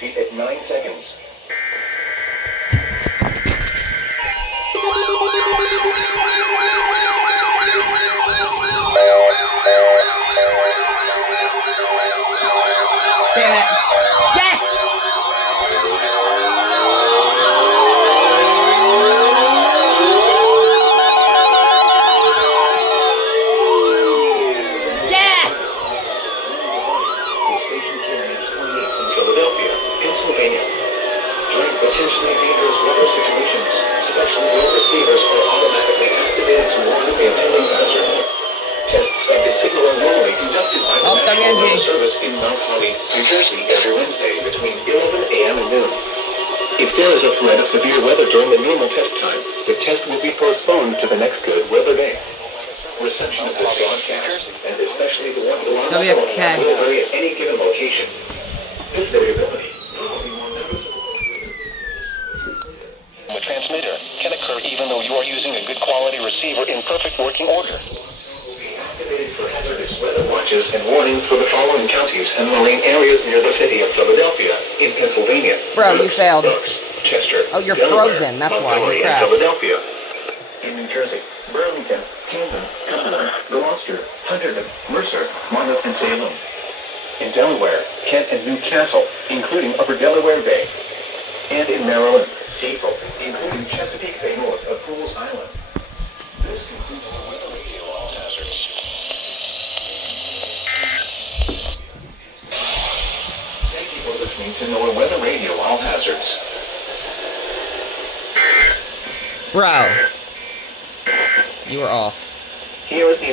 feet at 9 seconds. Damn it. Yes! Yes! The station carries 28 in Philadelphia, Pennsylvania. During potentially dangerous weather situations, special wind receivers are automatically activated to warn the impending hazard. Tests of the signal are normally conducted by the National WNG. Weather Service in Mount Holly, New Jersey, every Wednesday between 11 a.m. and noon. If there is a threat of severe weather during the normal test time, the test will be postponed to the next good weather day. Reception of this broadcast, and especially the ones along the WXK. phone, will vary at any given location. This variability will be more noticeable. The transmitter can occur even though you are using a good quality receiver in perfect working order. Activated for hazardous weather watches and warnings for the following counties and marine areas near the city of Philadelphia, in Pennsylvania. Bro, you failed. Bucks, Chester, Oh, you're Delaware, frozen. That's why you Montgomery, and crashed. Philadelphia. In New Jersey, Burlington, Camden, Cumberland, Gloucester, Hunterdon, Mercer, Monmouth, and Salem. In Delaware, Kent and Newcastle, including Upper Delaware Bay. And in Maryland, April, including Chesapeake Bay north of Fools Island. This includes the weather radio all hazards. Thank you for listening to NOAA Weather Radio All Hazards. Bro. You were off. Here is the